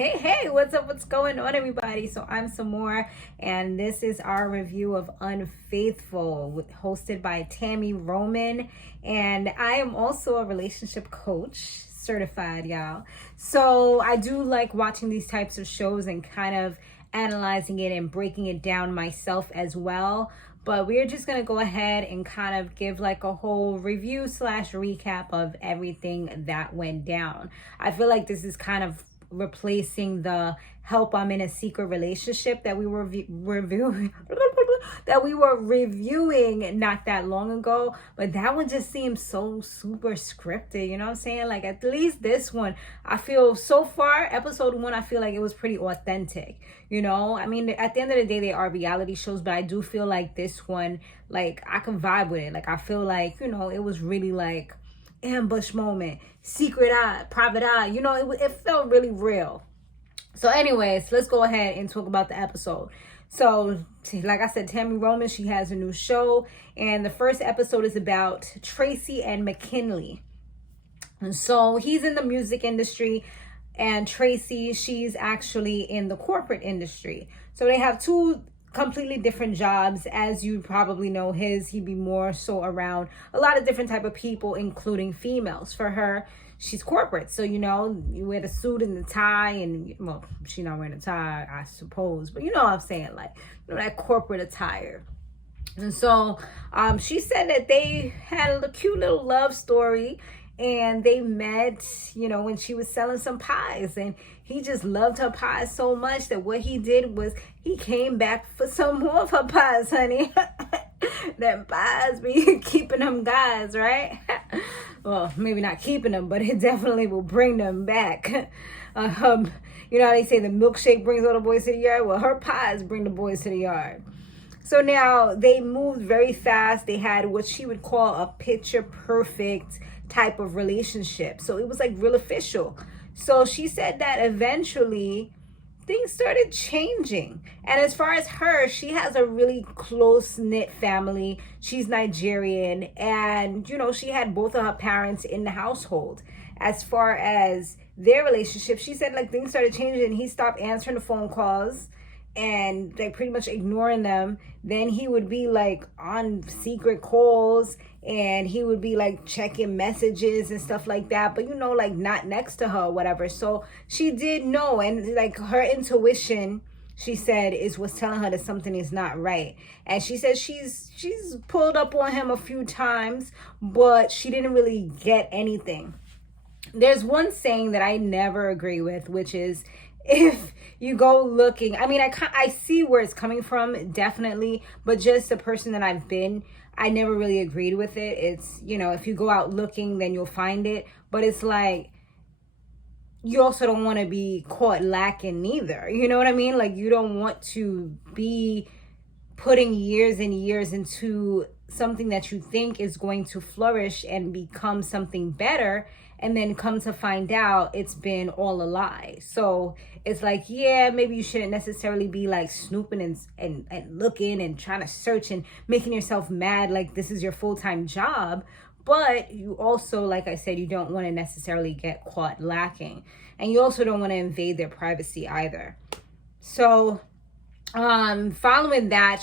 Hey, what's up? What's going on, everybody? So I'm Samore, and this is our review of Unfaithful, hosted by Tammy Roman. And I am also a relationship coach, certified, y'all. So I do like watching these types of shows and kind of analyzing it and breaking it down myself as well. But we're just going to go ahead and kind of give like a whole review / recap of everything that went down. I feel like this is kind of replacing the help I'm in a secret relationship that we were reviewing not that long ago. But that one just seems so super scripted, you know what I'm saying? Like, at least this one, I feel so far, episode 1, I feel like it was pretty authentic, you know? I mean, at the end of the day, they are reality shows, but I do feel like this one, like, I can vibe with it. Like, I feel like, you know, it was really like ambush moment, secret eye, private eye, you know, it felt really real. So anyways, let's go ahead and talk about the episode. So like I said, Tammy Roman, she has a new show, and the first episode is about Tracy and McKinley. And so he's in the music industry, and Tracy, she's actually in the corporate industry. So they have two completely different jobs. As you probably know, he'd be more so around a lot of different type of people, including females. For her, she's corporate, so you know, you wear the suit and the tie, and well, she's not wearing a tie, I suppose, but you know what I'm saying, like, you know, that corporate attire. And so she said that they had a cute little love story, and they met, you know, when she was selling some pies, and he just loved her pies so much that what he did was he came back for some more of her pies, honey. That pies be keeping them guys, right? Well, maybe not keeping them, but it definitely will bring them back. You know how they say the milkshake brings all the boys to the yard? Well, her pies bring the boys to the yard. So now they moved very fast. They had what she would call a picture perfect type of relationship. So it was like real official. So she said that eventually things started changing. And as far as her, she has a really close-knit family. She's Nigerian, and you know, she had both of her parents in the household. As far as their relationship, she said like things started changing, and he stopped answering the phone calls and like pretty much ignoring them. Then he would be like on secret calls, and he would be like checking messages and stuff like that, but you know, like not next to her or whatever. So she did know, and like her intuition, she said, was telling her that something is not right. And she said she's pulled up on him a few times, but she didn't really get anything. There's one saying that I never agree with, which is, if you go looking, I mean, I see where it's coming from, definitely, but just the person that I've been, I never really agreed with it. It's, you know, if you go out looking, then you'll find it. But it's like, you also don't want to be caught lacking either. You know what I mean? Like, you don't want to be putting years and years into something that you think is going to flourish and become something better, and then come to find out it's been all a lie. So it's like, yeah, maybe you shouldn't necessarily be like snooping and looking and trying to search and making yourself mad like this is your full-time job. But you also, like I said, you don't want to necessarily get caught lacking, and you also don't want to invade their privacy either. So following that,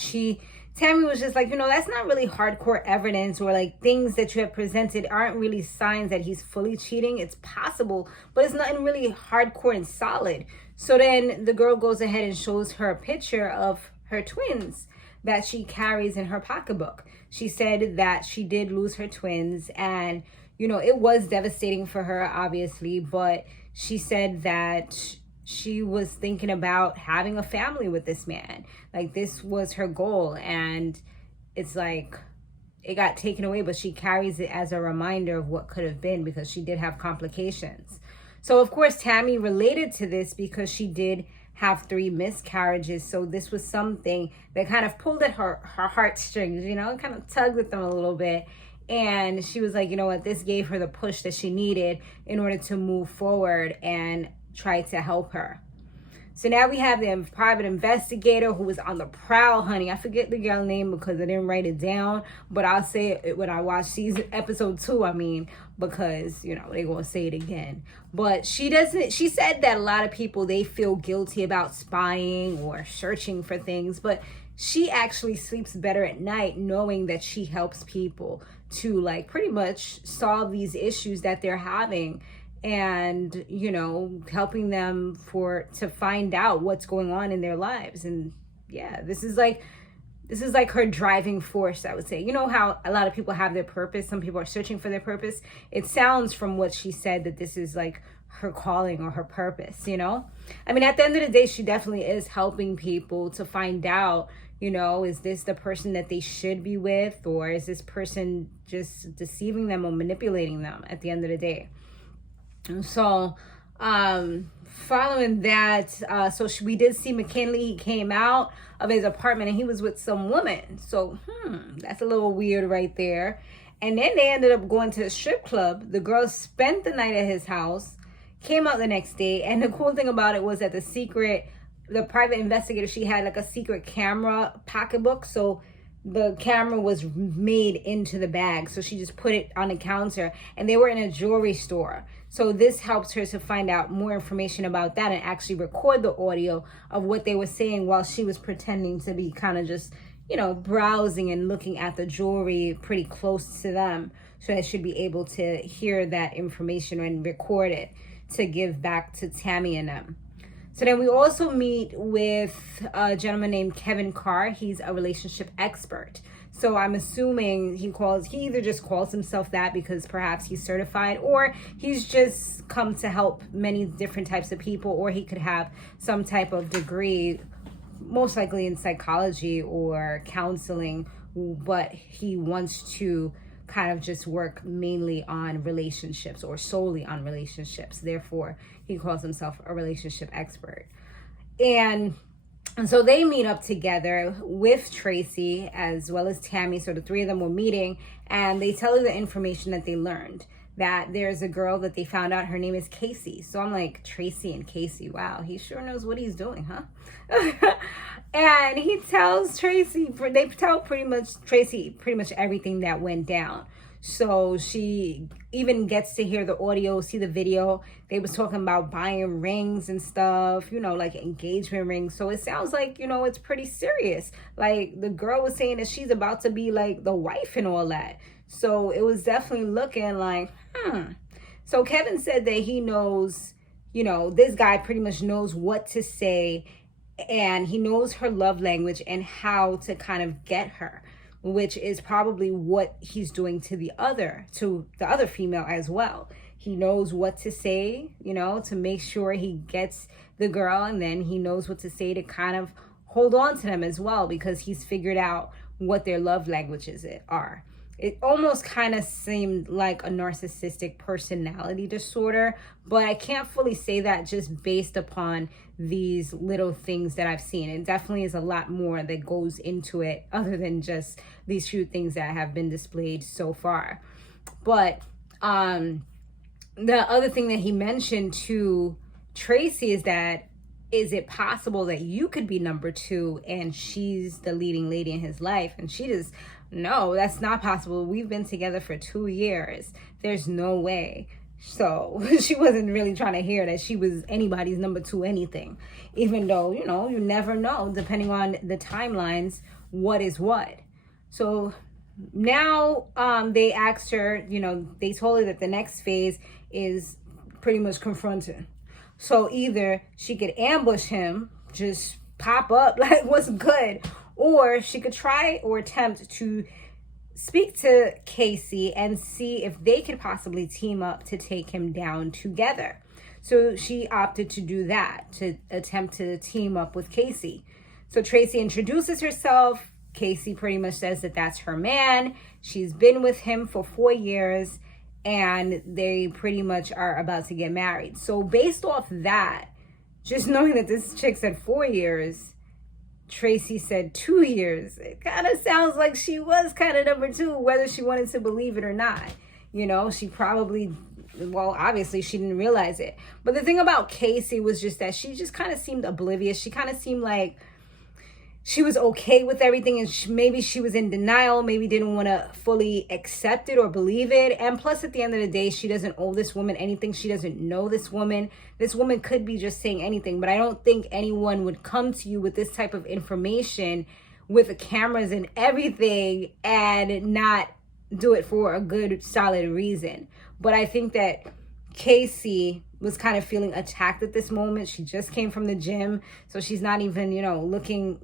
Tammy was just like, you know, that's not really hardcore evidence, or like things that you have presented aren't really signs that he's fully cheating. It's possible, but it's nothing really hardcore and solid. So then the girl goes ahead and shows her a picture of her twins that she carries in her pocketbook. She said that she did lose her twins, and, you know, it was devastating for her, obviously, but she said that she was thinking about having a family with this man. Like, this was her goal, and it's like it got taken away, but she carries it as a reminder of what could have been, because she did have complications. So of course Tammy related to this because she did have 3 miscarriages. So this was something that kind of pulled at her heartstrings, you know, kind of tugged at them a little bit. And she was like, you know what, this gave her the push that she needed in order to move forward and try to help her. So now we have the private investigator who was on the prowl, honey. I forget the girl name because I didn't write it down, but I'll say it when I watch season episode 2, because, they're going to say it again. But she said that a lot of people, they feel guilty about spying or searching for things, but she actually sleeps better at night knowing that she helps people to pretty much solve these issues that they're having, and helping them to find out what's going on in their lives. And yeah, this is like her driving force, I would say. You know how a lot of people have their purpose, some people are searching for their purpose. It sounds from what she said that this is like her calling or her purpose. At the end of the day, she definitely is helping people to find out, is this the person that they should be with, or is this person just deceiving them or manipulating them at the end of the day? So, following that, we did see McKinley. He came out of his apartment and he was with some woman. So, that's a little weird right there. And then they ended up going to the strip club. The girl spent the night at his house, came out the next day. And the cool thing about it was that the private investigator, she had like a secret camera pocketbook. So the camera was made into the bag. So she just put it on the counter, and they were in a jewelry store. So this helps her to find out more information about that and actually record the audio of what they were saying while she was pretending to be kind of just, browsing and looking at the jewelry pretty close to them. So that she'd be able to hear that information and record it to give back to Tammy and them. So then we also meet with a gentleman named Kevin Carr. He's a relationship expert. So I'm assuming he either just calls himself that because perhaps he's certified, or he's just come to help many different types of people, or he could have some type of degree, most likely in psychology or counseling, but he wants to kind of just work mainly on relationships or solely on relationships. Therefore, he calls himself a relationship expert. And so they meet up together with Tracy as well as Tammy. So the three of them were meeting, and they tell her the information that they learned, that there's a girl that they found out, her name is Casey. So I'm like, Tracy and Casey, wow, he sure knows what he's doing, huh? And he tells Tracy, they tell Tracy pretty much everything that went down. So she even gets to hear the audio, see the video. They was talking about buying rings and stuff, like engagement rings. So it sounds like, it's pretty serious. Like the girl was saying that she's about to be like the wife and all that. So it was definitely looking like, So Kevin said that he knows, this guy pretty much knows what to say, and he knows her love language and how to kind of get her, which is probably what he's doing to the other female as well. He knows what to say, to make sure he gets the girl, and then he knows what to say to kind of hold on to them as well, because he's figured out what their love languages are. It almost kind of seemed like a narcissistic personality disorder, but I can't fully say that just based upon these little things that I've seen. It definitely is a lot more that goes into it other than just these few things that have been displayed so far. But the other thing that he mentioned to Tracy is that, is it possible that you could be number 2 and she's the leading lady in his life? And she just, no, that's not possible. We've been together for 2 years. There's no way. So she wasn't really trying to hear that she was anybody's number 2 anything, even though, you never know, depending on the timelines, what is what. So now they asked her, they told her that the next phase is pretty much confronting. So either she could ambush him, just pop up like what's good, or she could try or attempt to speak to Casey and see if they could possibly team up to take him down together. So she opted to do that, to attempt to team up with Casey. So Tracy introduces herself. Casey pretty much says that that's her man. She's been with him for 4 years, and they pretty much are about to get married. So based off that, just knowing that this chick said 4 years, Tracy said 2 years, it kind of sounds like she was kind of number 2, whether she wanted to believe it or not. She probably well, obviously she didn't realize it. But the thing about Casey was just that she just kind of seemed oblivious. She kind of seemed like she was okay with everything, and maybe she was in denial, maybe didn't want to fully accept it or believe it. And plus, at the end of the day, she doesn't owe this woman anything. She doesn't know this woman. This woman could be just saying anything, but I don't think anyone would come to you with this type of information with the cameras and everything and not do it for a good, solid reason. But I think that Casey was kind of feeling attacked at this moment. She just came from the gym, so she's not even, looking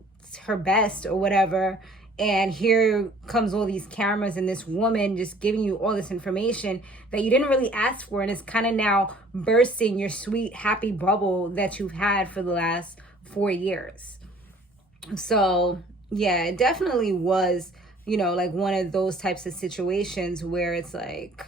her best or whatever, and here comes all these cameras and this woman just giving you all this information that you didn't really ask for, and it's kind of now bursting your sweet happy bubble that you've had for the last 4 years. So yeah, it definitely was like one of those types of situations where it's like,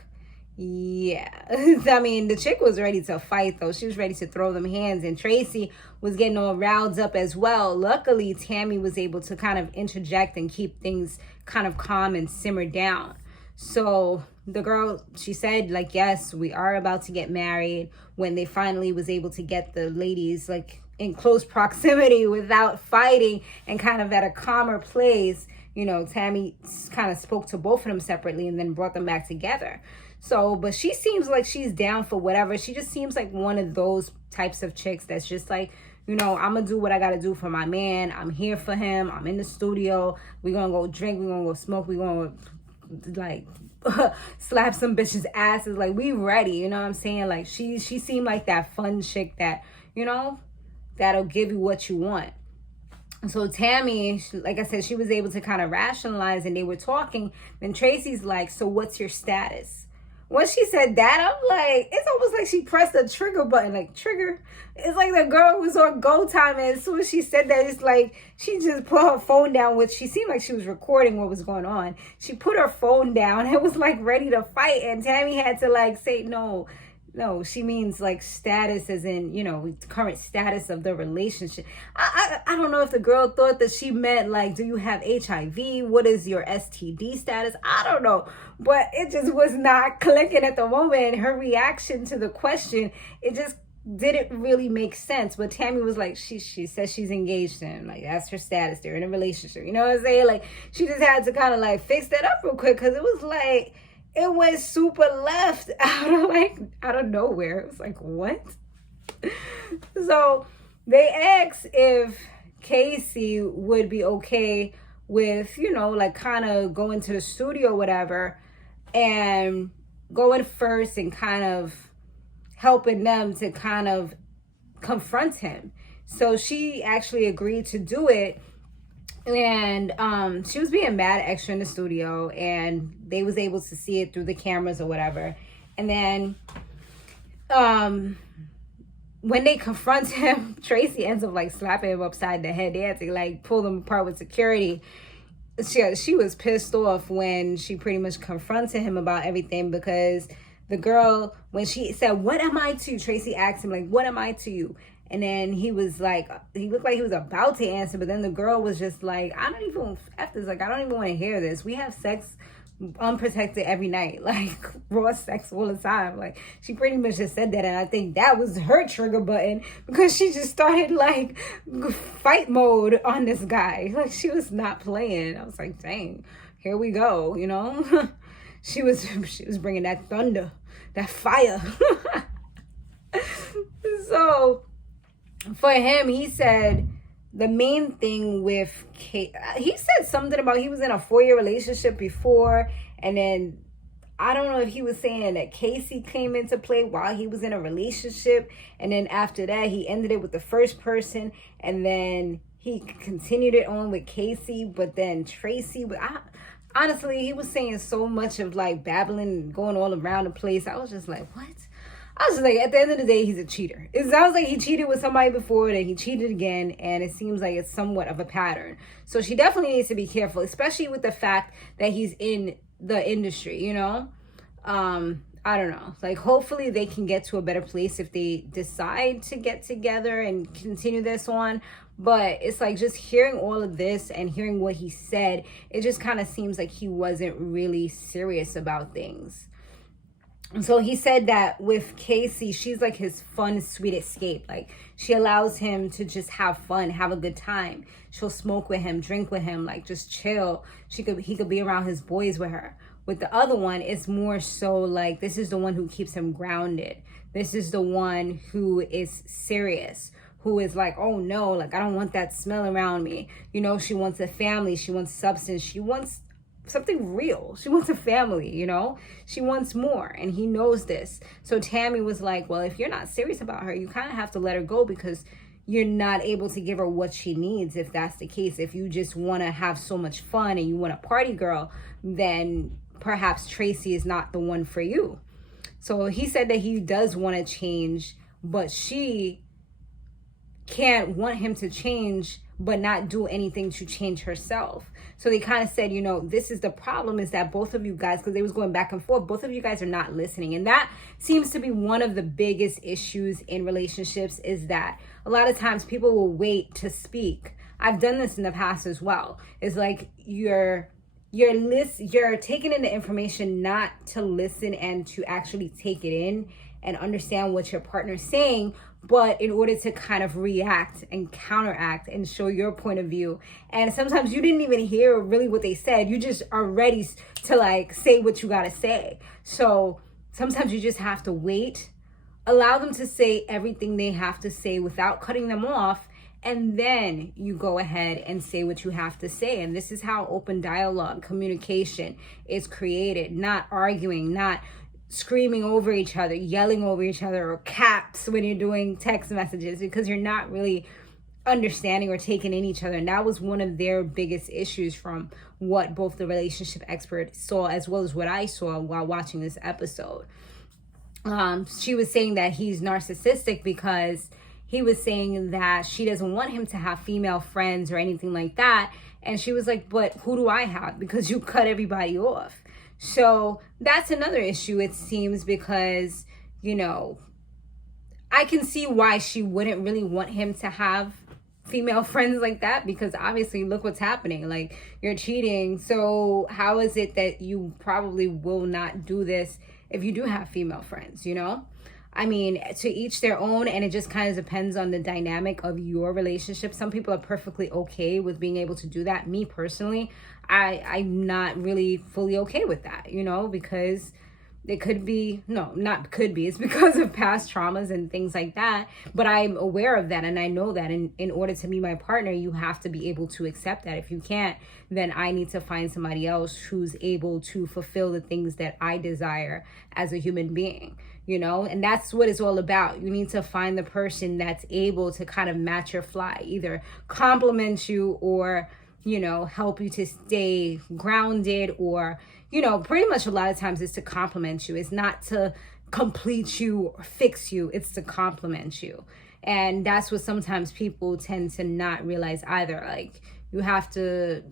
yeah. I mean, the chick was ready to fight, though. She was ready to throw them hands, and Tracy was getting all riled up as well. Luckily, Tammy was able to kind of interject and keep things kind of calm and simmer down. So the girl, she said, like, yes, we are about to get married. When they finally was able to get the ladies like in close proximity without fighting and kind of at a calmer place, Tammy kind of spoke to both of them separately and then brought them back together. So, but she seems like she's down for whatever. She just seems like one of those types of chicks that's just like, I'm going to do what I got to do for my man. I'm here for him. I'm in the studio. We're going to go drink. We're going to go smoke. We're going to, like, slap some bitches' asses. Like, we ready. You know what I'm saying? Like, she seemed like that fun chick that, that'll give you what you want. So Tammy, like I said, she was able to kind of rationalize, and they were talking. Then Tracy's like, so what's your status? When she said that, I'm like, it's almost like she pressed the trigger button, like trigger. It's like the girl was on go time, and as soon as she said that, it's like she just put her phone down, which she seemed like she was recording what was going on. She put her phone down and was like ready to fight, and Tammy had to like say, no, she means like status as in, current status of the relationship. I don't know if the girl thought that she meant like, do you have HIV? What is your STD status? I don't know. But it just was not clicking at the moment. Her reaction to the question, it just didn't really make sense. But Tammy was like, she says she's engaged to him. Like, that's her status. They're in a relationship. You know what I'm saying? Like, she just had to kind of like fix that up real quick, because it was like, it went super left out of nowhere. It was like, what? So they asked if Casey would be okay with, like kind of going to the studio or whatever and going first and kind of helping them to kind of confront him. So she actually agreed to do it. And she was being mad extra in the studio, and they was able to see it through the cameras or whatever. And then when they confront him, Tracy ends up like slapping him upside the head. They had to like pull them apart with security. She was pissed off when she pretty much confronted him about everything, because the girl, when she said, what am I to you? Tracy asked him, like, what am I to you? And then he was like, he looked like he was about to answer, but then the girl was just like, I don't even want to hear this. We have sex unprotected every night, like raw sex all the time. Like, she pretty much just said that, and I think that was her trigger button, because she just started like fight mode on this guy. Like, she was not playing. I was like, dang, here we go, She was bringing that thunder, that fire. So for him, he said the main thing with Kate, he said something about he was in a 4-year relationship before, and then I don't know if he was saying that Casey came into play while he was in a relationship, and then after that he ended it with the first person, and then he continued it on with Casey, but then Tracy. Honestly, he was saying so much of like babbling and going all around the place. I was just like, what? I was just like, at the end of the day, he's a cheater. It sounds like he cheated with somebody before, then he cheated again, and it seems like it's somewhat of a pattern. So she definitely needs to be careful, especially with the fact that he's in the industry, I don't know. Like, hopefully they can get to a better place if they decide to get together and continue this on. But it's like, just hearing all of this and hearing what he said, it just kind of seems like he wasn't really serious about things. So he said that with Casey, she's like his fun, sweet escape. Like, she allows him to just have fun, have a good time. She'll smoke with him, drink with him, like just chill. He could be around his boys with her. With the other one, it's more so like, this is the one who keeps him grounded. This is the one who is serious, who is like, oh no, like I don't want that smell around me. You know, she wants a family, she wants substance, she wants something real. She wants a family, you know? She wants more, and he knows this. So Tammy was like, well, if you're not serious about her, you kind of have to let her go, because you're not able to give her what she needs if that's the case. If you just want to have so much fun and you want a party girl, then perhaps Tracy is not the one for you. So he said that he does want to change, but she can't want him to change but not do anything to change herself. So they kind of said, you know, this is the problem, is that both of you guys, because they was going back and forth, both of you guys are not listening. And that seems to be one of the biggest issues in relationships, is that a lot of times people will wait to speak. I've done this in the past as well. It's like you're taking in the information not to listen and to actually take it in and understand what your partner's saying, but in order to kind of react and counteract and show your point of view. And sometimes you didn't even hear really what they said. You just are ready to like say what you gotta say. So sometimes you just have to wait, allow them to say everything they have to say without cutting them off, and then you go ahead and say what you have to say. And this is how open dialogue, communication is created. Not arguing, not screaming over each other, yelling over each other, or caps when you're doing text messages, because you're not really understanding or taking in each other. And that was one of their biggest issues, from what both the relationship experts saw as well as what I saw while watching this episode. She was saying that he's narcissistic because he was saying that she doesn't want him to have female friends or anything like that. And she was like, but who do I have? Because you cut everybody off. So that's another issue, it seems, because, you know, I can see why she wouldn't really want him to have female friends like that, because obviously look what's happening. Like, you're cheating. So how is it that you probably will not do this if you do have female friends, you know? I mean, to each their own, and it just kind of depends on the dynamic of your relationship. Some people are perfectly okay with being able to do that. Me personally, I'm not really fully okay with that, you know, because it could be, no, not could be, it's because of past traumas and things like that. But I'm aware of that, and I know that in order to be my partner, you have to be able to accept that. If you can't, then I need to find somebody else who's able to fulfill the things that I desire as a human being. You know, and that's what it's all about. You need to find the person that's able to kind of match your fly, either compliment you or, you know, help you to stay grounded, or, you know, pretty much a lot of times it's to compliment you. It's not to complete you or fix you. It's to compliment you. And that's what sometimes people tend to not realize either. Like, you have to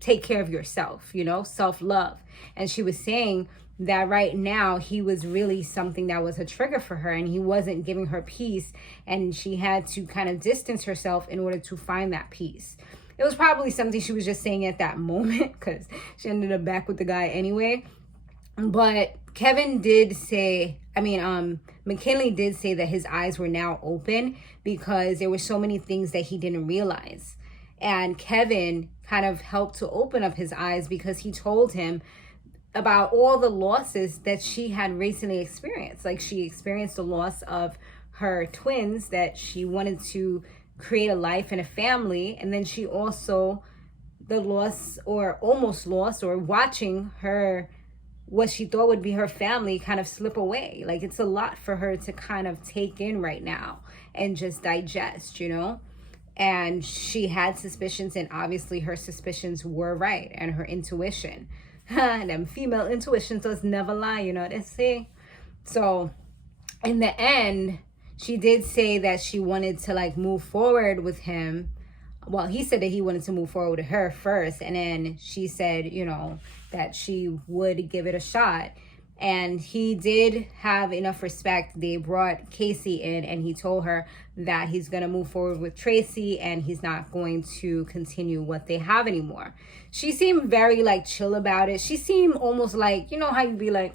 take care of yourself, you know, self-love. And she was saying that right now he was really something that was a trigger for her, and he wasn't giving her peace, and she had to kind of distance herself in order to find that peace. It was probably something she was just saying at that moment, because she ended up back with the guy anyway. But Kevin did say, McKinley did say that his eyes were now open because there were so many things that he didn't realize. And Kevin kind of helped to open up his eyes, because he told him about all the losses that she had recently experienced. Like, she experienced the loss of her twins, that she wanted to create a life and a family. And then she also, the loss, or almost lost, or watching her, what she thought would be her family, kind of slip away. Like, it's a lot for her to kind of take in right now and just digest, you know? And she had suspicions, and obviously her suspicions were right, and her intuition. Them female intuitions does never lie, you know what they say. So in the end, she did say that she wanted to like move forward with him. Well, he said that he wanted to move forward with her first, and then she said, you know, that she would give it a shot. And he did have enough respect. They brought Casey in, and he told her that he's going to move forward with Tracy, and he's not going to continue what they have anymore. She seemed very like chill about it. She seemed almost like, you know how you'd be like,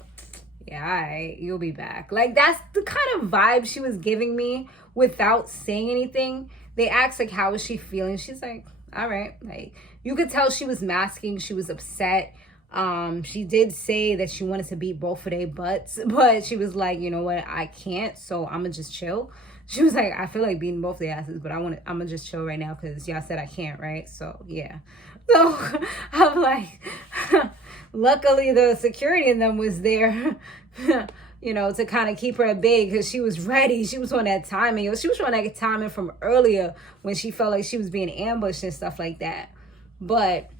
yeah, all right, you'll be back. Like, that's the kind of vibe she was giving me without saying anything. They asked, like, how was she feeling? She's like, all right. Like, you could tell she was masking. She was upset. She did say that she wanted to beat both of their butts, but she was like, you know what? I can't, so I'm gonna just chill. She was like, I feel like beating both their asses, but I'm gonna just chill right now because y'all said I can't, right? So, yeah. So, I'm like... Luckily, the security in them was there, you know, to kind of keep her at bay because she was ready. She was on that timing. She was on that timing from earlier when she felt like she was being ambushed and stuff like that. But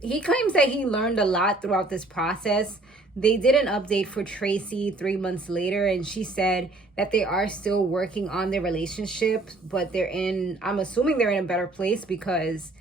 he claims that he learned a lot throughout this process. They did an update for Tracy 3 months later, and she said that they are still working on their relationship, but I'm assuming they're in a better place because...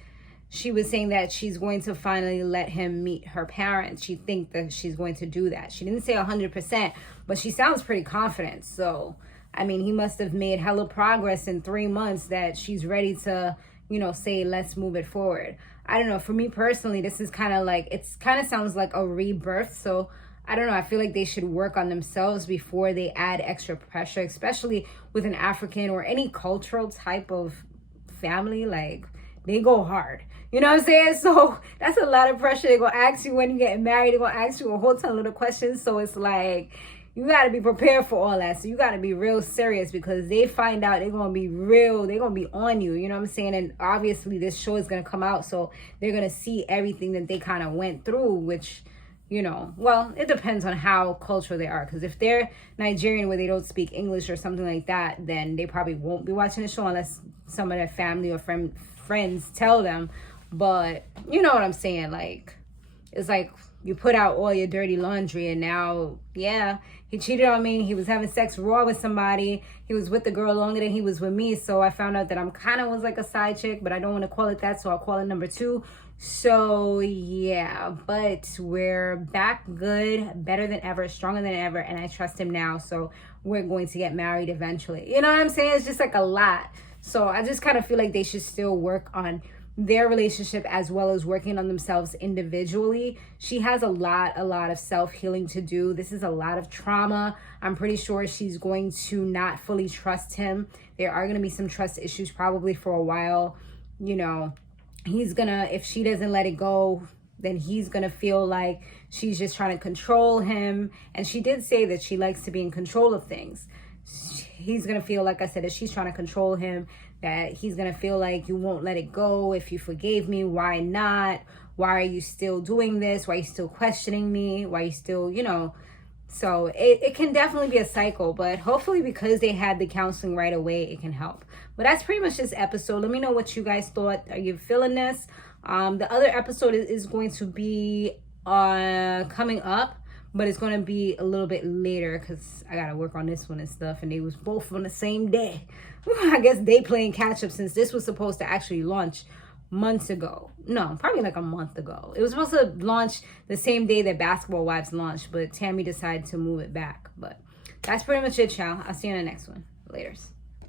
she was saying that she's going to finally let him meet her parents. She thinks that she's going to do that. She didn't say 100%, but she sounds pretty confident. So, I mean, he must have made hella progress in 3 months that she's ready to, you know, say, let's move it forward. I don't know. For me personally, this is kind of like, it's kind of sounds like a rebirth. So, I don't know. I feel like they should work on themselves before they add extra pressure, especially with an African or any cultural type of family. Like, they go hard. You know what I'm saying? So that's a lot of pressure. They're going to ask you when you get married. They're going to ask you a whole ton of questions. So it's like, you got to be prepared for all that. So you got to be real serious because they find out they're going to be real. They're going to be on you. You know what I'm saying? And obviously this show is going to come out. So they're going to see everything that they kind of went through, which, you know, well, it depends on how cultural they are. Because if they're Nigerian where they don't speak English or something like that, then they probably won't be watching the show unless some of their family or friends tell them. But you know what I'm saying? Like, it's like you put out all your dirty laundry and now, yeah, he cheated on me. He was having sex raw with somebody. He was with the girl longer than he was with me. So I found out that I'm kind of was like a side chick, but I don't want to call it that. So I'll call it number 2. So yeah, but we're back good, better than ever, stronger than ever. And I trust him now. So we're going to get married eventually. You know what I'm saying? It's just like a lot. So I just kind of feel like they should still work on their relationship as well as working on themselves individually. She has a lot of self-healing to do. This is a lot of trauma. I'm pretty sure she's going to not fully trust him. There are going to be some trust issues probably for a while. You know, he's gonna, if she doesn't let it go, then he's gonna feel like she's just trying to control him. And she did say that she likes to be in control of things. He's gonna feel, like I said, that she's trying to control him, that he's gonna feel like you won't let it go. If you forgave me, why not? Why are you still doing this? Why are you still questioning me? Why are you still, you know? So it can definitely be a cycle, but hopefully because they had the counseling right away, it can help. But that's pretty much this episode. Let me know what you guys thought. Are you feeling this? The other episode is going to be coming up, but it's going to be a little bit later because I got to work on this one and stuff. And they was both on the same day. I guess they playing catch up since this was supposed to actually launch months ago. No, probably like a month ago. It was supposed to launch the same day that Basketball Wives launched, but Tammy decided to move it back. But that's pretty much it, y'all. I'll see you in the next one. Laters.